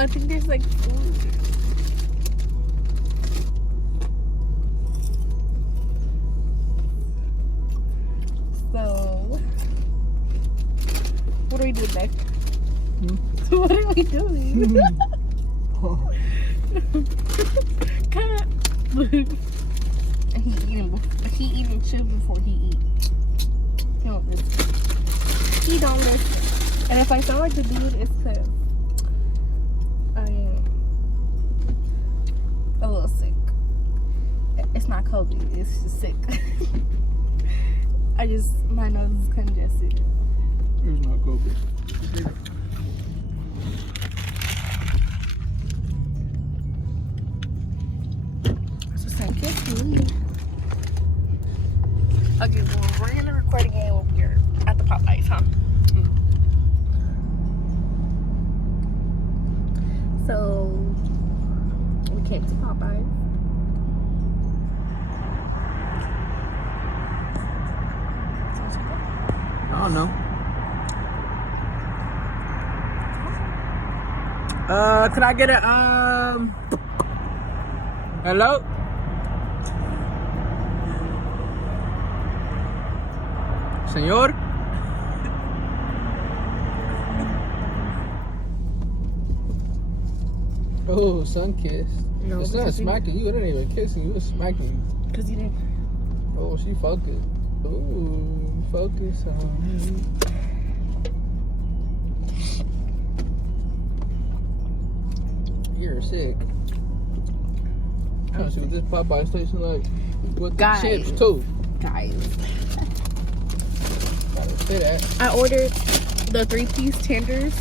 I think there's like food. So, what do we do next? What are we doing? He eating chips before he eat. He don't listen. He don't listen. And if I sound like the dude, it's because I am a little sick. It's not COVID, it's just sick. My nose is congested. It's not COVID. So thank you. Okay, well, we're gonna record again when we're at the Popeyes, huh? So we came to Popeyes. I don't know. Could I get a hello? Señor? Oh, sun kiss. No, It's not smacking you. It ain't even kissing you. It's smacking you. Because you didn't. Oh, she focused. Ooh, focus on me. You're sick. I don't see what this Popeye station like with the chips too. Guys, Gotta say that. I ordered the 3-piece tenders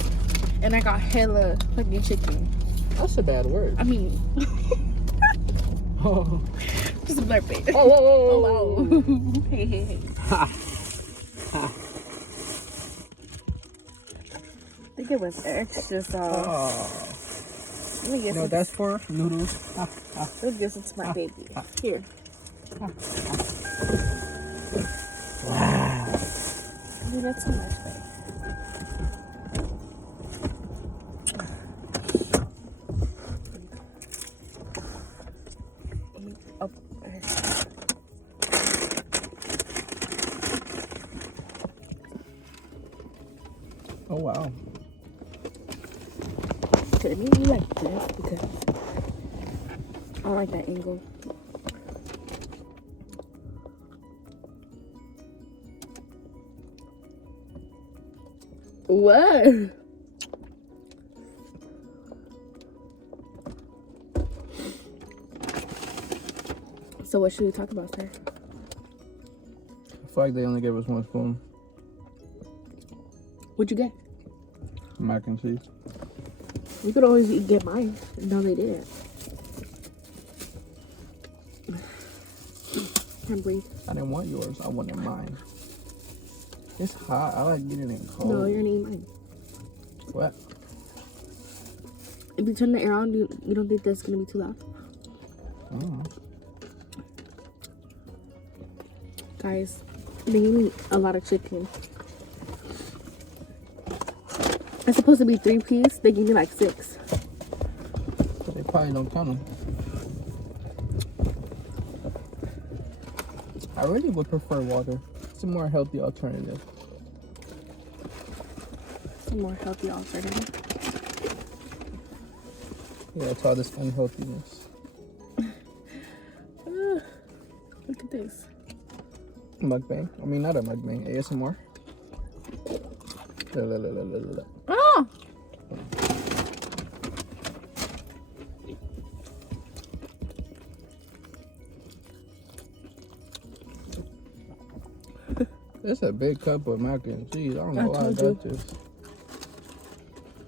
and I got hella fucking chicken. That's a bad word. I mean, Oh, just a blur bit. whoa, whoa, whoa, Oh wow. Hey, hey, hey. Ha. Ha. I think it was extra sauce. Oh. Let me get No, some. that's for noodles. Ha, ha. Let me get some to my baby. Here. Wow. Dude, that's so much though. Oh, Oh wow. okay, maybe like this because I don't like that angle. What? So what should we talk about, sir? I feel like they only gave us one spoon. What'd you get? Mac and cheese. You could always get mine. No, they didn't. Can't breathe. I didn't want yours. I wanted mine. It's hot. I like getting it cold. No, you're gonna eat mine. What? If you turn the air on, you don't think that's gonna be too loud? Oh. Guys, they gave me a lot of chicken. It's supposed to be 3-piece. They gave me like 6. But they probably don't count them. I really would prefer water. It's a more healthy alternative. A more healthy alternative. Yeah, it's all this unhealthiness. Look at this. Mukbang. I mean, not a mukbang. ASMR. La, la, la, la, la, la. Oh! It's a big cup of mac and cheese. I don't know why I told you. got this.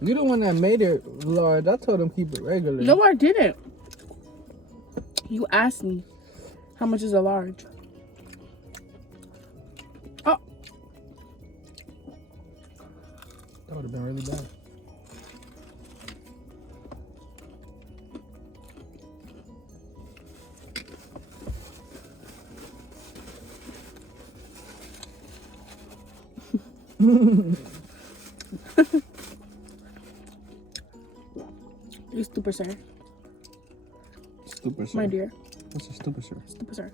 You the one that made it large. I told them keep it regular. No, I didn't. You asked me how much is a large. Oh. That would have been really bad. You stupid sir. Stupid sir. My dear. What's a stupid sir? Stupid sir.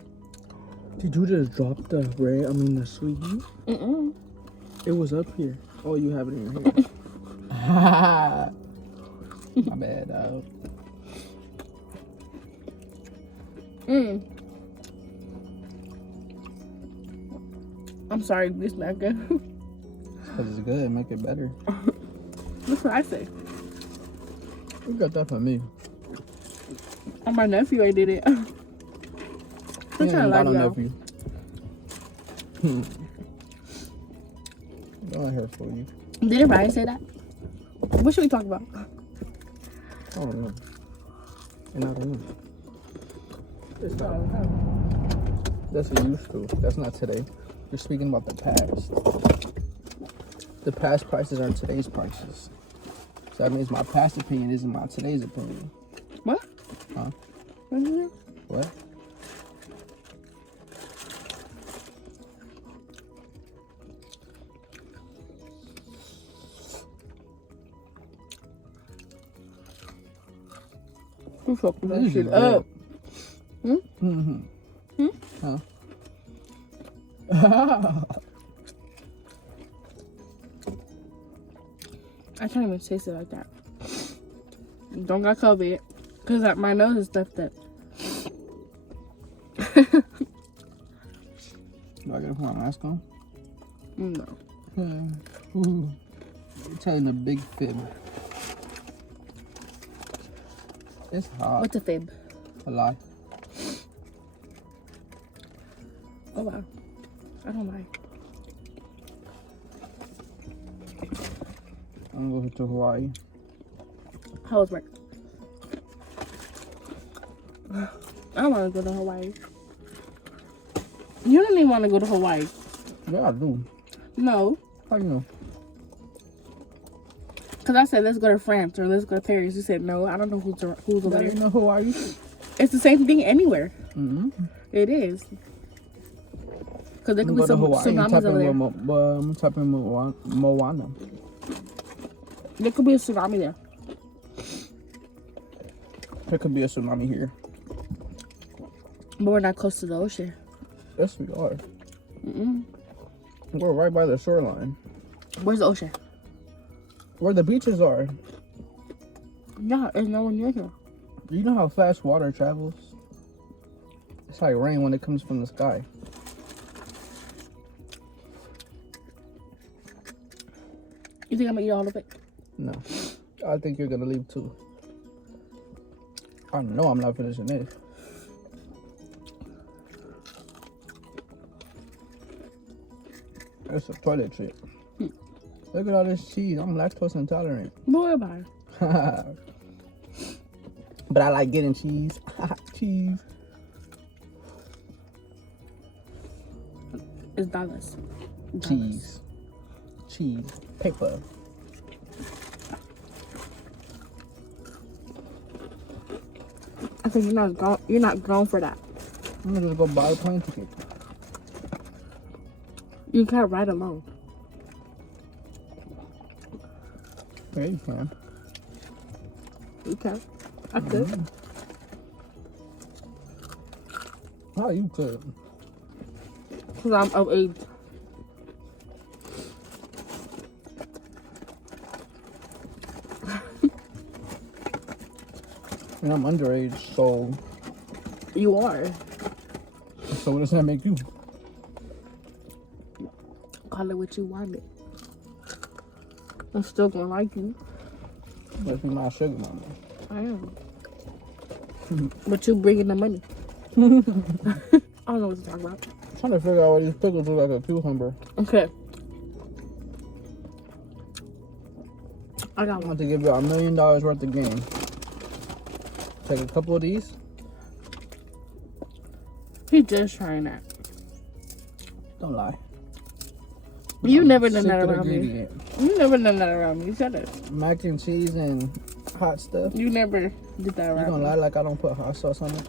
Did you just drop the the sweetie? It was up here. Oh, you have it in your hand. My bad, dog. I'm sorry, this not good. Because it's good. Make it better. That's what I say. You got that for me. On my nephew, I did it. I'm trying to lie to y'all. nephew. Don't let her fool you. Did Ryan say that? What should we talk about? I don't know. And I don't know. It's not all the time. That's a used to. That's not today. You're speaking about the past. The past prices aren't today's prices. So that means my past opinion isn't my today's opinion. What? Huh? What is it? What? Who fucking that This shit is up? good. Hmm? Huh? I can't even taste it like that. Don't got COVID. Because my nose is stuffed up. Do I gotta put my mask on? No. Ooh. You're telling a big fib. It's hot. What's a fib? A lie. Oh, wow. I don't lie. I'm going to Hawaii. How was work? I don't want to go to Hawaii. You don't even want to go to Hawaii. Yeah, I do. No. How you know? Because I said, let's go to France or let's go to Paris. You said, no, I don't know who's over That there. ain't no Hawaii. It's the same thing anywhere. Mm-hmm. It is. Because there could be Go to some Hawaii and tsunamis type over there. I'm typing Moana. There could be a tsunami there. There could be a tsunami here. But we're not close to the ocean. Yes, we are. Mm-mm. We're right by the shoreline. Where's the ocean? Where the beaches are. Yeah, there's no one near here. You know how fast water travels? It's like rain when it comes from the sky. You think I'm going to eat all of it? No. I think you're gonna leave too. I know I'm not finishing this. That's a toilet trip. Look at all this cheese. I'm lactose intolerant. Boy, bye. But I like getting cheese. Cheese. It's dollars. Cheese. Cheese. Paper. I think you're not grown for that. I'm gonna just go buy a plane ticket. You can't ride alone. Yeah, you can. You can't. I could. How you could? Because I'm of age. And I'm underage, so You are. what does that make you? Call it what you want it. I'm still gonna like you. Let's be my sugar mama. I am. But you bringing the money. I don't know what to talk about. I'm trying to figure out why these pickles look like a cucumber. Okay. I got I'm one. about to give you $1 million worth of game. Take a couple of these. He just trying that. Don't lie. You never done that Secret around me. ingredient. You never done that around me. Shut up. Mac and cheese and hot stuff. You never did that You around gonna me. lie like I don't put hot sauce on it?